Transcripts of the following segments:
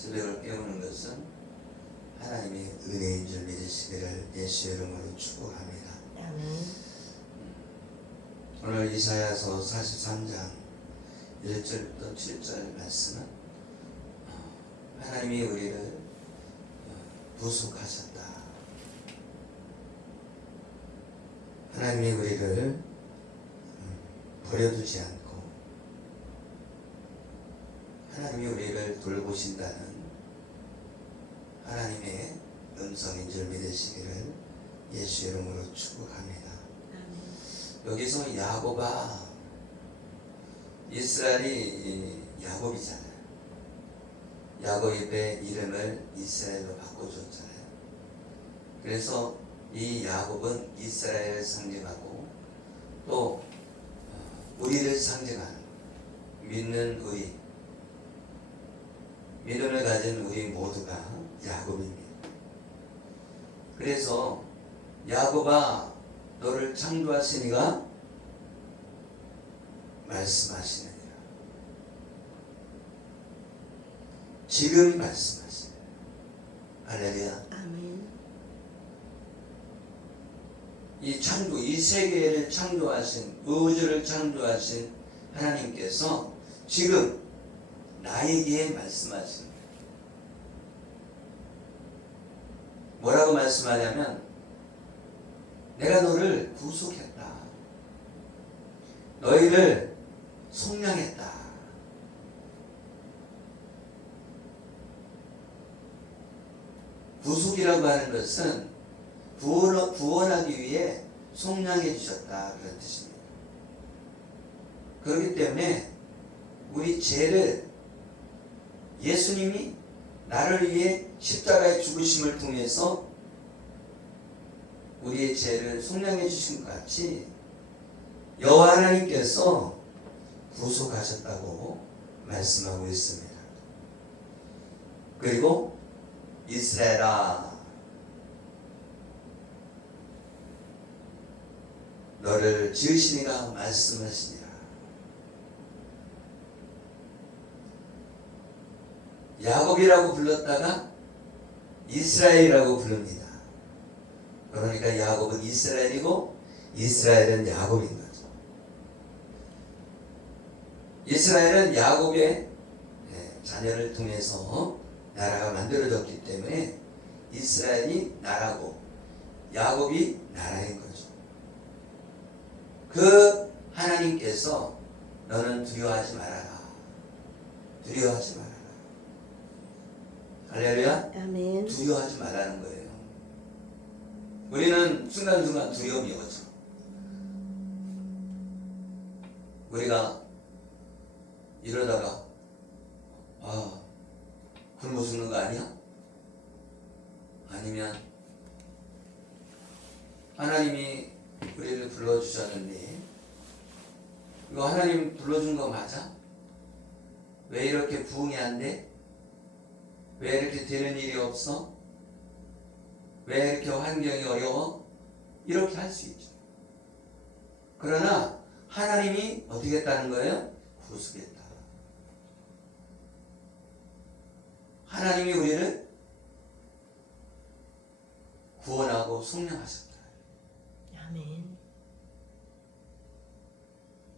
새벽을 깨우는 것은 하나님의 은혜인 줄 믿으시기를 예수의 이름으로 축복합니다. 오늘 이사야서 43장 1절부터 7절 말씀은 하나님이 우리를 부속하셨다. 하나님이 우리를 버려두지 않고 하나님이 우리를 돌보신다는 하나님의 음성인 줄 믿으시기를 예수의 이름으로 축복합니다. 여기서 야곱아, 이스라엘이 야곱이잖아요. 야곱의 이름을 이스라엘로 바꿔줬잖아요. 그래서 이 야곱은 이스라엘을 상징하고 또 우리를 상징하는 믿는 우리, 믿음을 가진 우리 모두가 야곱입니다. 그래서 야곱아, 너를 창조하시니가 말씀하시느니라. 지금 말씀하시느니라. 할렐루야. 아멘. 이 세계를 창조하신, 우주를 창조하신 하나님께서 지금 나에게 말씀하시는 거예요. 뭐라고 말씀하냐면, 내가 너를 구속했다. 너희를 속량했다. 구속이라고 하는 것은 구원하기 위해 속량해 주셨다, 그런 뜻입니다. 그렇기 때문에 우리 죄를 예수님이 나를 위해 십자가의 죽으심을 통해서 우리의 죄를 속량해 주신 것 같이 여호와 하나님께서 구속하셨다고 말씀하고 있습니다. 그리고 이스라엘아, 너를 지으시니가 말씀하시니라. 야곱이라고 불렀다가 이스라엘이라고 부릅니다. 그러니까 야곱은 이스라엘이고 이스라엘은 야곱인 거죠. 이스라엘은 야곱의 자녀를 통해서 나라가 만들어졌기 때문에 이스라엘이 나라고 야곱이 나라인 거죠. 그 하나님께서 너는 두려워하지 말아라. 두려워하지 말아라. 할렐루야. 아멘. 두려워하지 말라는 거예요. 우리는 순간순간 두려움이 오죠. 우리가 이러다가 굶어 죽는 거 아니야? 아니면 하나님이 우리를 불러주셨는데 이거 하나님 불러준 거 맞아? 왜 이렇게 부응이 안 돼? 왜 이렇게 되는 일이 없어? 왜 이렇게 환경이 어려워? 이렇게 할 수 있죠. 그러나 하나님이 어떻게 했다는 거예요? 구속했다. 하나님이 우리를 구원하고 속량하셨다. 아멘.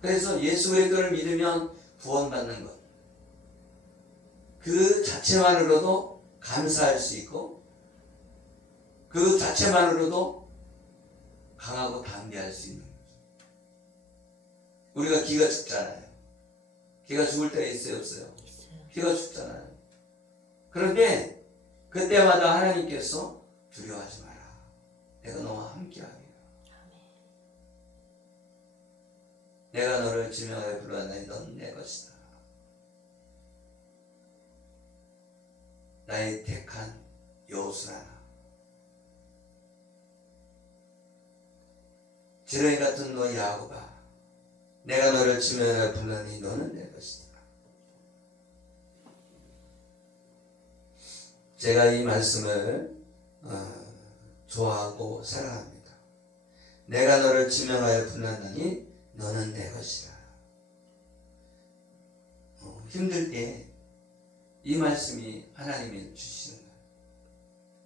그래서 예수 그리스도를 믿으면 구원받는 것, 그 자체만으로도 감사할 수 있고 그 자체만으로도 강하고 담대할 수 있는 거죠. 우리가 기가 죽잖아요. 기가 죽을 때가 있어요, 없어요? 있어요. 기가 죽잖아요. 그런데 그때마다 하나님께서 두려워하지 마라. 내가 너와 함께하리라. 내가 너를 지명하여 불러내니 넌 내 것이다. 나의 택한 여호수아나, 지렁이 같은 너 야곱아, 내가 너를 지명하여 불러내니 너는 내 것이다. 제가 이 말씀을 좋아하고 사랑합니다. 내가 너를 지명하여 불렀나니 너는 내 것이라. 힘들 때 이 말씀이 하나님이 주시는 거예요.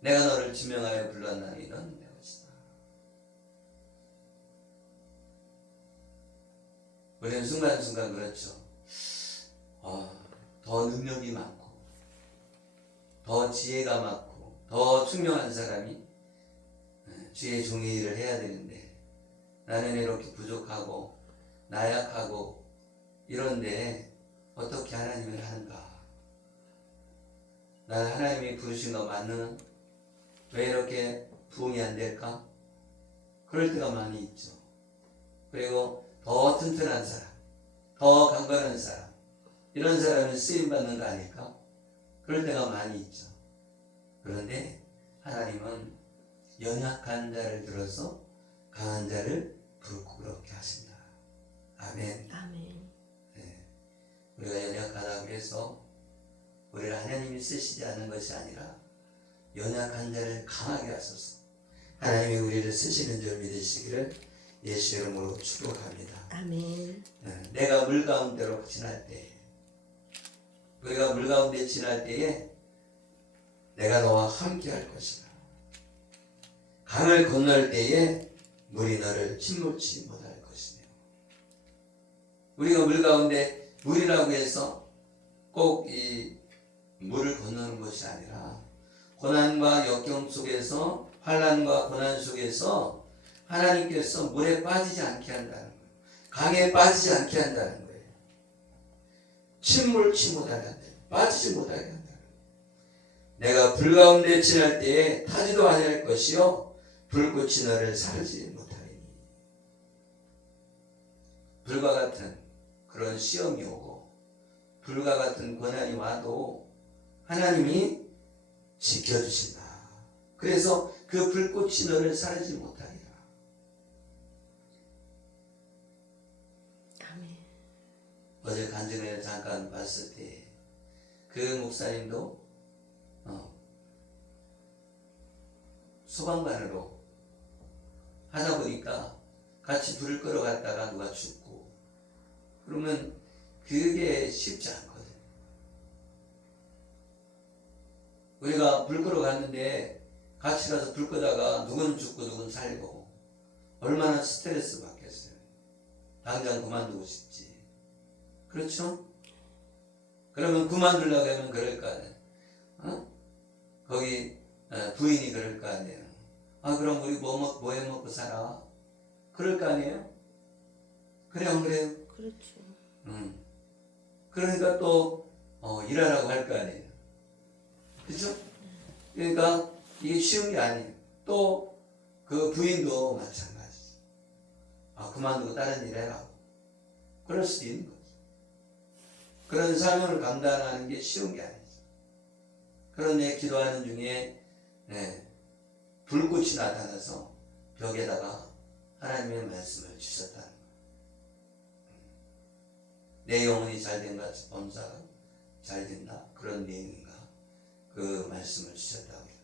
내가 너를 지명하여 불렀나니 넌 내 것이다. 우리는 순간순간 그렇죠. 더 능력이 많고 더 지혜가 많고 더 총명한 사람이 주의 종의 일을 해야 되는데 나는 이렇게 부족하고 나약하고 이런데 어떻게 하나님을 하는가? 나는 하나님이 부르신 거 맞는? 왜 이렇게 부응이 안 될까? 그럴 때가 많이 있죠. 그리고 더 튼튼한 사람, 더 강건한 사람, 이런 사람은 쓰임받는 거 아닐까? 그럴 때가 많이 있죠. 그런데 하나님은 연약한 자를 들어서 강한 자를 부끄럽게 하신다. 아멘. 아멘. 네. 우리가 연약하다고 해서 우리를 하나님이 쓰시지 않는 것이 아니라 연약한 자를 강하게 하소서. 하나님이 우리를 쓰시는 줄 믿으시기를 예수 이름으로 축복합니다. 아멘. 네. 내가 물 가운데로 지날 때, 우리가 물 가운데 지날 때에 내가 너와 함께 할 것이다. 강을 건널 때에 물이 너를 침몰치 못할 것이며, 우리가 물 가운데 물이라고 해서 꼭 이 물을 건너는 것이 아니라 고난과 역경 속에서 환난과 고난 속에서 하나님께서 물에 빠지지 않게 한다는 거예요. 강에 빠지지 않게 한다는 거예요. 침몰치 못하게 한다. 빠지지 못하게 한다. 내가 불 가운데 지날 때에 타지도 아니할 것이요 불꽃이 너를 사르지 못하리니. 불과 같은 그런 시험이 오고 불과 같은 고난이 와도 하나님이 지켜주신다. 그래서 그 불꽃이 너를 사르지 못하리라. 아멘. 어제 간증회를 잠깐 봤을 때 그 목사님도 소방관으로 하다 보니까 같이 불을 끌어갔다가 누가 죽고 그러면 그게 쉽지 않거든. 우리가 불 끌어갔는데 같이 가서 불 끄다가 누구는 죽고 누구는 살고 얼마나 스트레스 받겠어요. 당장 그만두고 싶지. 그렇죠? 그러면 그만두려고 하면 그럴 거 아니에요. 거기 부인이 그럴 거 아니에요. 그럼 우리 뭐 해 먹고 살아? 그럴 거 아니에요? 그래 안 그래요? 그렇죠. 그러니까 또 일하라고 할 거 아니에요. 그렇죠? 그러니까 이게 쉬운 게 아니에요. 또 그 부인도 마찬가지죠. 그만두고 다른 일 해라고. 그럴 수도 있는 거죠. 그런 사명을 감당하는 게 쉬운 게 아니죠. 그런데 기도하는 중에 불꽃이 나타나서 벽에다가 하나님의 말씀을 주셨다는 거예요. 내 영혼이 잘된가 범사가 잘된다. 그런 내용인가 그 말씀을 주셨다고 그러더라고요.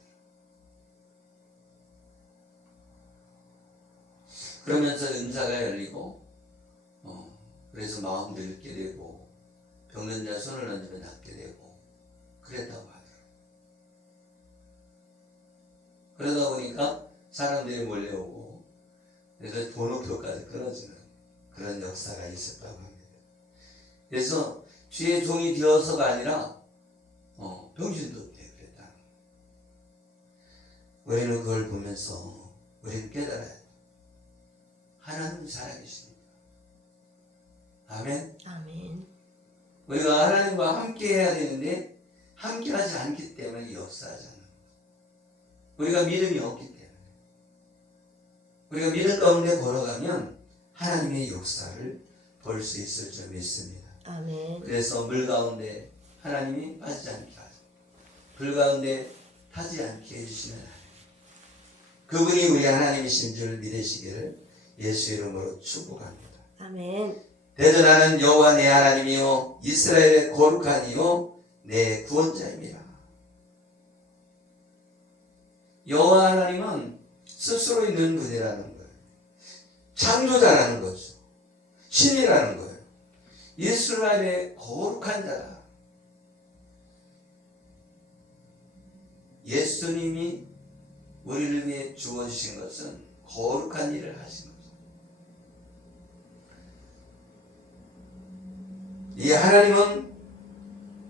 그러면서 은사가 열리고 그래서 마음도 읽게 되고 병든 자 손을 얹으면 낫게 되고 그랬다고 하더라고요. 그러다 보니까 사람들이 몰려오고 그래서 번호표까지 끊어지는 그런 역사가 있었다고 합니다. 그래서 주의 종이 되어서가 아니라 병신도 돼 그랬다. 우리는 그걸 보면서 우리는 깨달아야 돼. 하나님은 살아계십니다. 아멘. 아멘. 우리가 하나님과 함께 해야 되는데 함께 하지 않기 때문에 역사하지 않는 거예요. 우리가 믿음이 없기 때문에. 우리가 믿음 가운데 걸어가면 하나님의 역사를 볼 수 있을 줄 믿습니다. 아멘. 그래서 물 가운데 하나님이 빠지지 않게 하죠. 불 가운데 타지 않게 해주시는 하나님. 그분이 우리 하나님이신 줄 믿으시기를 예수 이름으로 축복합니다. 아멘. 대전하는 여호와 내 하나님이요 이스라엘의 거룩한 이요 내 구원자입니다. 여호와 하나님은 스스로 있는 분이라는 거예요. 창조자라는 거죠. 신이라는 거예요. 이스라엘의 거룩한 자다. 예수님이 우리를 위해 주어주신 것은 거룩한 일을 하신 거죠. 이 하나님은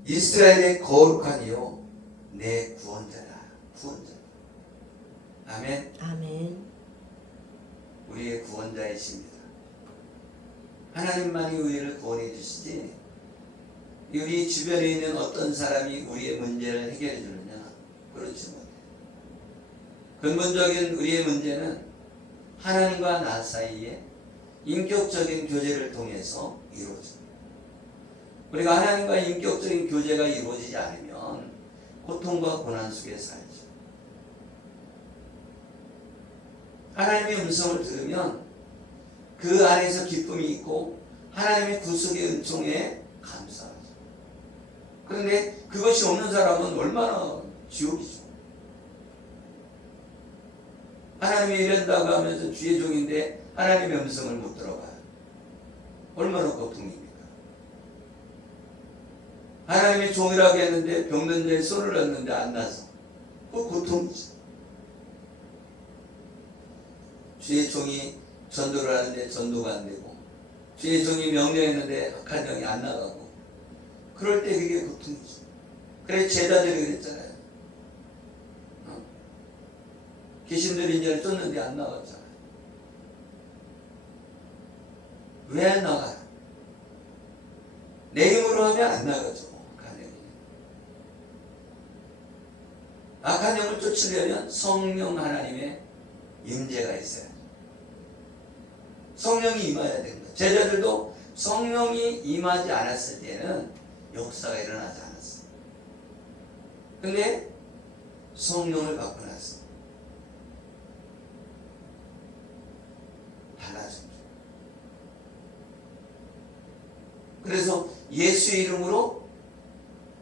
이스라엘의 거룩한 이요 내 구원자다. 구원자. 아멘. 아멘. 우리의 구원자이십니다. 하나님만이 우리를 구원해 주시지 우리 주변에 있는 어떤 사람이 우리의 문제를 해결해 주느냐? 그렇지 못해요. 근본적인 우리의 문제는 하나님과 나 사이에 인격적인 교제를 통해서 이루어집니다. 우리가 하나님과 인격적인 교제가 이루어지지 않으면 고통과 고난 속에 살죠. 하나님의 음성을 들으면 그 안에서 기쁨이 있고 하나님의 구속의 은총에 감사하죠. 그런데 그것이 없는 사람은 얼마나 지옥이죠. 하나님이 이런다고 하면서 주의 종인데 하나님의 음성을 못 들어가요. 얼마나 고통입니까? 하나님의 종이라고 했는데 병든 자의 손을 얹는데 안 나서 그 고통이죠. 주의 종이 전도를 하는데 전도가 안 되고 주의 종이 명령했는데 악한 영이 안 나가고 그럴 때 그게 고통이죠. 그래 제자들이 그랬잖아요. 귀신들이 이제 쫓는데 안 나갔잖아요. 왜 안 나가요? 내 힘으로 하면 안 나가죠. 악한 영을 쫓으려면 성령 하나님의 임재가 있어요. 성령이 임해야 됩니다. 제자들도 성령이 임하지 않았을 때는 역사가 일어나지 않았어요. 근데 성령을 받고 나서 달라집니다. 그래서 예수의 이름으로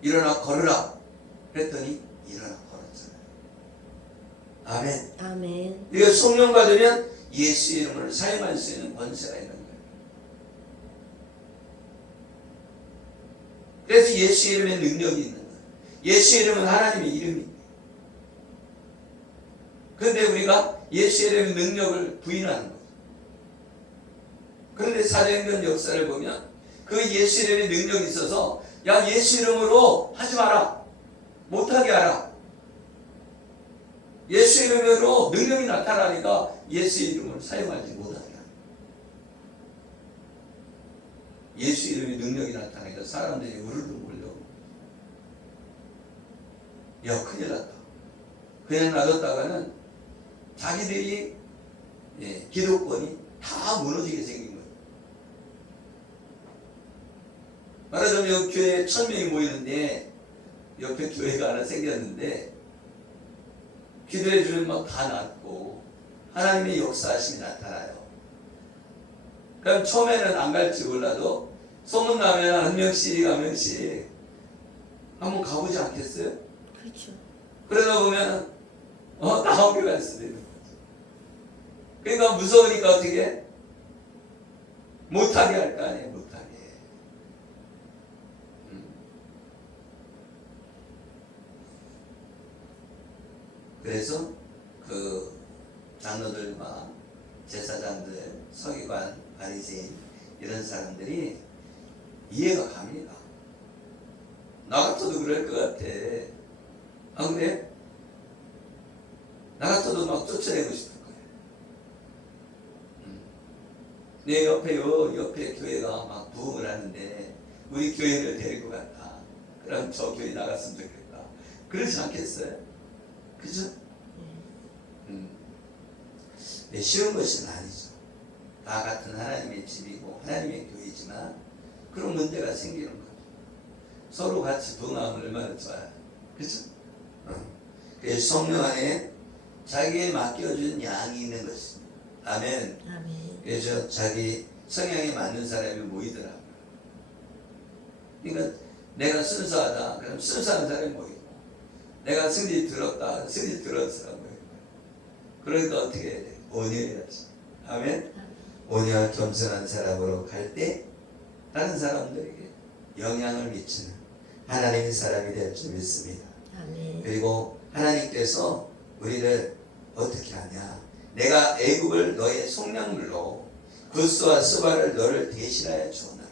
일어나 걸으라 그랬더니 일어나 걸었잖아요. 아멘. 아멘. 우리가 성령 받으면 예수의 이름을 사용할 수 있는 권세가 있는 거예요. 그래서 예수의 이름에 능력이 있는 거예요. 예수의 이름은 하나님의 이름입니다. 그런데 우리가 예수의 이름의 능력을 부인하는 거죠. 그런데 사도행전 역사를 보면 그 예수 이름의 능력이 있어서 야 예수 이름으로 하지 마라. 못하게 하라. 예수 이름으로 능력이 나타나니까 예수 이름을 사용하지 못하게 하라. 예수 이름의 능력이 나타나니까 사람들이 우르르 몰려오고 야 큰일 났다. 그냥 놔뒀다가는 자기들이 기독권이 다 무너지게 생긴 거예요. 말하자면 교회에 1000명이 모이는데 옆에 교회가 하나 생겼는데 기도해 주면 막 다 낫고 하나님의 역사하심이 나타나요. 그럼 처음에는 안 갈지 몰라도 소문나면 한 명씩 한번 가보지 않겠어요? 그렇죠. 그러다 보면 나오게 갈 수도 있는 거죠. 그러니까 무서우니까 어떻게 못하게 할 거 아니에요. 못하게. 그래서 그 장로들과 제사장들, 서기관, 바리새인 이런 사람들이 이해가 갑니다. 나 같아도 그럴 것 같아. 안 그래? 나 같아도 막 쫓아내고 싶을 거예요. 내 옆에 교회가 막 부흥을 하는데 우리 교회를 데리고 갔다. 그럼 저 교회 나갔으면 좋겠다. 그러지 않겠어요? 그죠? 네, 쉬운 것은 아니죠. 다 같은 하나님의 집이고 하나님의 교회지만 그런 문제가 생기는 거죠. 서로 같이 부흥하면 얼마나 좋아요. 그죠? 그래서 성령 안에 자기에 맡겨준 양이 있는 것입니다. 아멘. 아멘. 그래서 자기 성향에 맞는 사람이 모이더라고요. 그러니까 내가 순수하다. 그럼 순수한 사람이 모이고 내가 승리 들었다. 승리 들었을 사람이 모이고 그러니까 어떻게 해야 돼? 온유해야지. 아멘. 온유와 겸손한 사람으로 갈 때 다른 사람들에게 영향을 미치는 하나님의 사람이 될 줄 믿습니다. 아멘. 그리고 하나님께서 우리를 어떻게 하냐? 내가 애굽을 너의 속량물로 구스와 스바를 너를 대신하여 주었노라.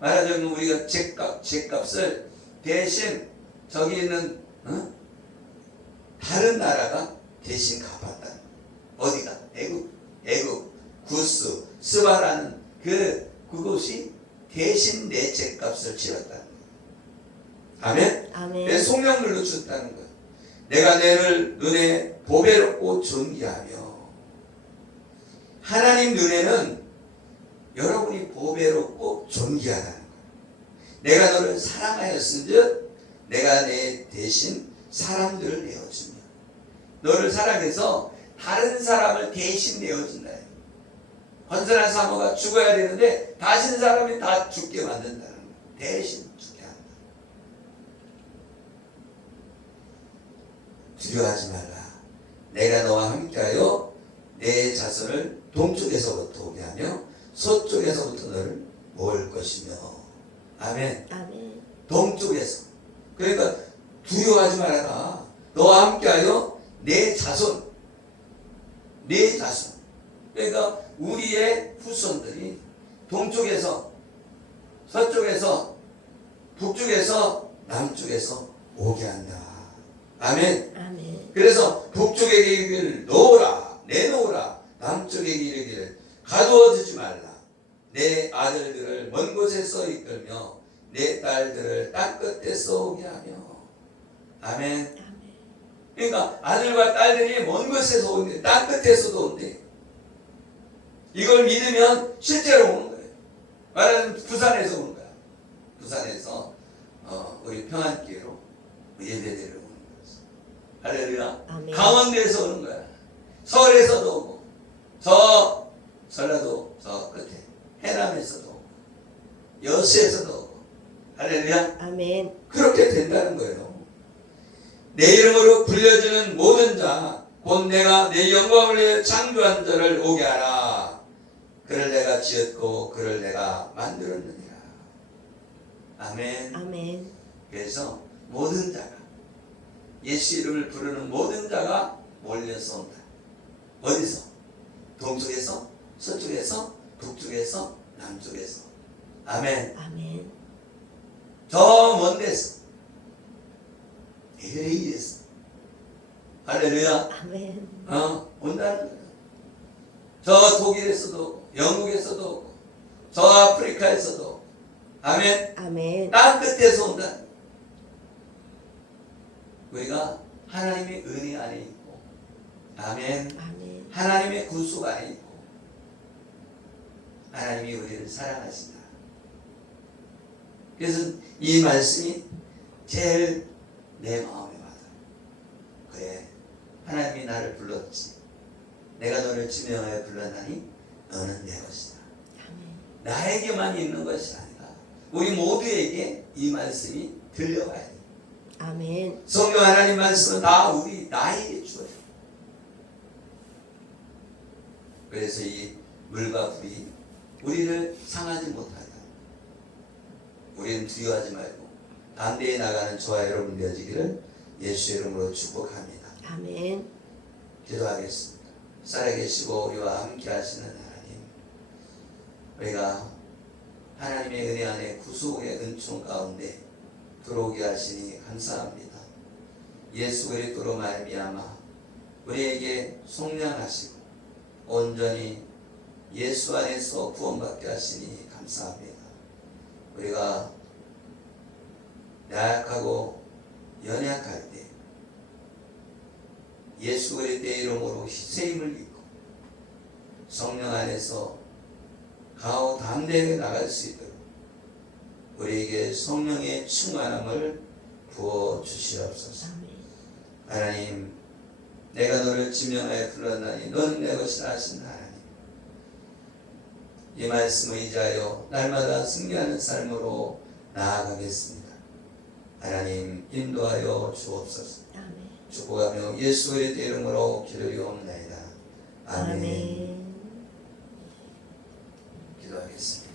말하자면 우리가 죗값을 대신 저기 있는 다른 나라가 대신 갚았다. 어디가? 애굽, 구스, 스바라는 그곳이 대신 내 죗값을 치렀다는 거예요. 아멘? 아멘. 내 속량물로 줬다는 거예요. 내가 너를 눈에 보배롭고 존귀하며, 하나님 눈에는 여러분이 보배롭고 존귀하다는 거예요. 내가 너를 사랑하였은즉 내가 내 대신 사람들을 내어주며, 너를 사랑해서 다른 사람을 대신 내어준다. 건선한 사모가 죽어야 되는데 다신 사람이 다 죽게 만든다는 거예요. 대신 죽게 한다. 두려워하지 말라. 내가 너와 함께하여 내 자손을 동쪽에서부터 오게 하며 서쪽에서부터 너를 모을 것이며. 아멘. 아멘. 동쪽에서. 그러니까 두려워하지 말아라. 너와 함께하여 내 자손. 그러니까 우리의 후손들이 동쪽에서, 서쪽에서, 북쪽에서, 남쪽에서 오게 한다. 아멘. 아멘. 그래서 북쪽에게 이르기를 놓으라, 내놓으라. 남쪽에게 이르기를 가두어 두지 말라. 내 아들들을 먼 곳에서 이끌며 내 딸들을 땅 끝에서 오게 하며. 아멘. 아멘. 그러니까 아들과 딸들이 먼 곳에서 오는데, 땅 끝에서도 온대. 이걸 믿으면 실제로 오는 거예요. 말하자면 부산에서 오는 거야. 부산에서 우리 평안교회로 예배드리러 오는 거였어. 할렐루야. 아멘. 강원도에서 오는 거야. 서울에서도 오고, 저 전라도 저 끝에 해남에서도 오고, 여수에서도 오고. 할렐루야. 아멘. 그렇게 된다는 거예요. 내 이름으로 불려지는 모든 자, 곧 내가 내 영광을 위해 창조한 자를 오게 하라. 그를 내가 지었고 그를 내가 만들었느니라. 아멘. 아멘. 그래서 모든 자가, 예수 이름을 부르는 모든 자가 몰려서 온다. 어디서? 동쪽에서, 서쪽에서, 북쪽에서, 남쪽에서. 아멘. 아멘. 저 먼 데서, LA에서, 할렐루야. 아멘. 온다는 거예요. 저 독일에서도, 영국에서도 오고, 저 아프리카에서도 오고. 아멘. 아멘. 땅 끝에서 온다. 우리가 하나님의 은혜 안에 있고, 아멘. 아멘. 하나님의 구속 안에 있고, 하나님이 우리를 사랑하신다. 그래서 이 말씀이 제일 내 마음에 와닿아. 그래, 하나님이 나를 불렀지. 내가 너를 지명하여 불렀나니 너는 내 것이다. 아멘. 나에게만 있는 것이 아니라 우리 모두에게 이 말씀이 들려가야 돼. 아멘. 성경 하나님 말씀은 다 나에게 주어져. 그래서 이 물과 불이 우리를 상하지 못하게 우리는 두려워하지 말고 담대히 나가는 저와 여러분 되어지기를 예수 이름으로 축복합니다. 아멘. 기도하겠습니다. 살아계시고 우리와 함께 하시는 하나님, 우리가 하나님의 은혜 안에 구속의 은총 가운데 들어오게 하시니 감사합니다. 예수 그리스도로 말미암아 우리에게 속량하시고 온전히 예수 안에서 구원받게 하시니 감사합니다. 우리가 나약하고 연약할 때 예수 그리스도의 이름으로 희생임을 믿고 성령 안에서 강하고 담대하게 나갈 수 있도록 우리에게 성령의 충만함을 부어 주시옵소서. 아멘. 하나님, 내가 너를 지명하여 불렀나니 너는 내 것이라 하신 하나님, 이 말씀을 의지하여 날마다 승리하는 삶으로 나아가겠습니다. 하나님, 인도하여 주옵소서. 아멘. 축복하며 예수 그리스도의 이름으로 기도리옵나이다. 아멘. 아멘. 기도하겠습니다.